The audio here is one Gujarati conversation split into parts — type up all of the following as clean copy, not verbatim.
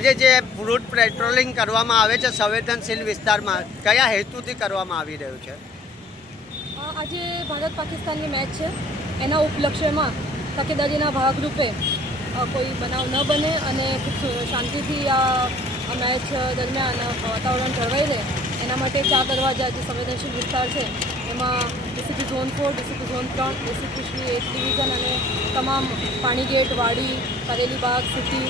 આજે જે રૂટ પેટ્રોલિંગ કરવામાં આવે છે સંવેદનશીલ વિસ્તારમાં, કયા હેતુથી કરવામાં આવી રહ્યું છે? આજે ભારત પાકિસ્તાનની મેચ છે, એના ઉપલક્ષ્યમાં તકેદારીના ભાગરૂપે કોઈ બનાવ ન બને અને ખૂબ શાંતિથી આ મેચ દરમિયાન વાતાવરણ જળવાઈ રહે એના માટે 4 દરવાજા જે સંવેદનશીલ વિસ્તાર છે એમાં DCP zone 4, DCP zone 3, DCP Shri 1 division અને તમામ પાણીગેટ, વાડી, કરેલીબાગ, સિટી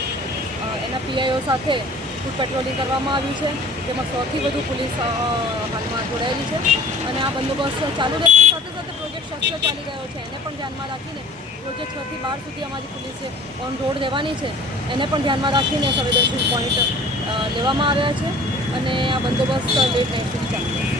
એના પીઆઈઓ સાથે ફૂડ પેટ્રોલિંગ કરવામાં આવ્યું છે, જેમાં 100થી વધુ પોલીસ હાલમાં જોડાયેલી છે અને આ બંદોબસ્ત ચાલુ રહેશે. સાથે સાથે પ્રોજેક્ટ શસ્ત્ર ચાલી રહ્યો છે, એને પણ ધ્યાનમાં રાખીને પ્રોજેક્ટ 6 થી 12 સુધી અમારી પોલીસે ઓન રોડ રહેવાની છે, એને પણ ધ્યાનમાં રાખીને સંવેદનશીલ પોઈન્ટ લેવામાં આવ્યા છે અને આ બંદોબસ્ત લેટ નાઇટ સુધી ચાલુ રહેશે.